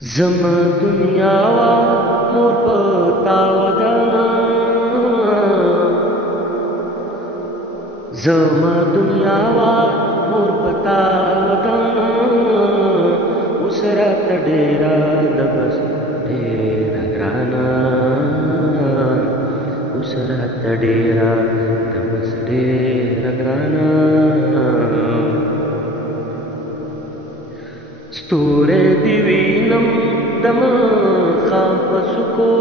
زما دنیا وا مور پتا ودانا زما دنیا وا مور پتا ودانا وسرات ډیرا د بس ډیرا ګرانا وسرات ډیرا د بس ډیرا ګرانا ستوره دی وینم دم خام پسکو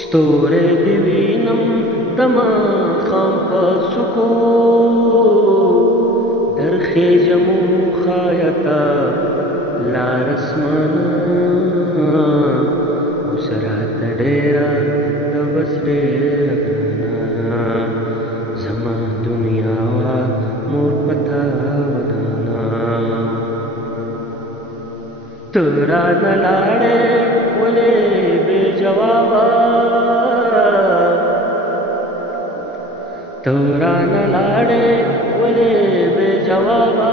ستوره دی وینم دم خام پسکو در خیجمو خایتا لارسمانا وسرات ډیرا د بس ډیرا ګرانا زما دنیا وا مور پتا ودانا ترا نلاړې ولې بے جوابا ترا نلاړې ولې بے جوابا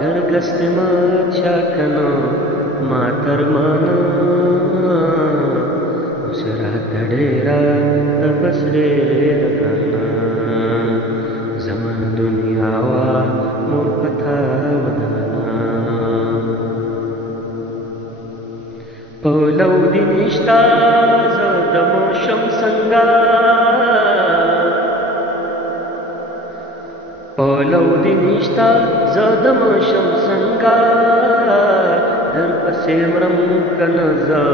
ګرګست ما چا کنو ما ترمانا وسرات ډیرا د بس ډیرا ګرانا زما دنیا وا مور پتا ودانا پولو دی نشتا زدمو شم سنگا پولو دی نشتا زدمو شم سنگا در پسی مرم کنزا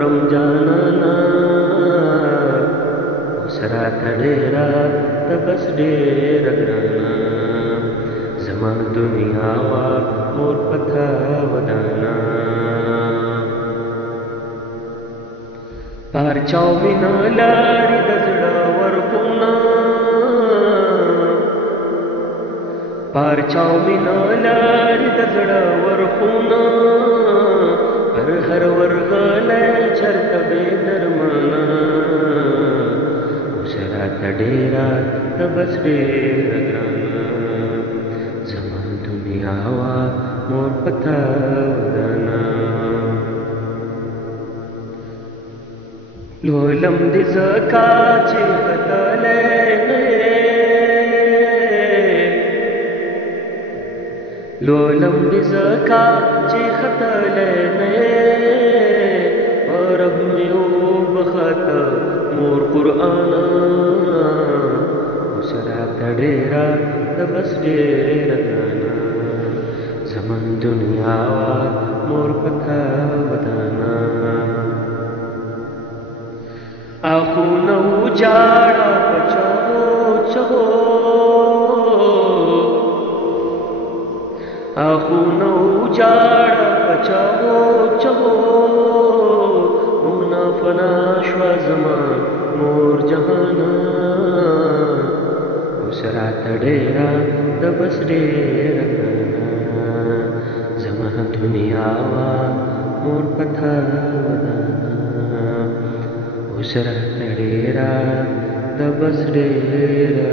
رم جانانا وسرات ډیرا د بس ډیرا ګرانا زما دنیا وا مور پتا ودانا پارچاو وینا لاري د زړه ورکونا پارچاو وینا لاري د زړه ورکونا پر هر ورغله چرته به درمانا وسرات ډیرا د بس ډیرا ګرانا زما دنیا وا مور پتا ودانا لولم دې زکا چې خطلې لولم دې زکا چې خطلې ورغ میو بخط مور قرآن وسرات ډیرا د بس ډیرا ګرانا زمن دنیا وا مور پتا ودانا اخو نو جاړه پچو چغو اخو نو جاړه پچو چغو ومنا فنا شوا زما مور جهانا وسرات ډیرا د بس ډیرا ګرانا زما دنیا وا مور پتا ودانا وسرات ډیرا د بس ډیرا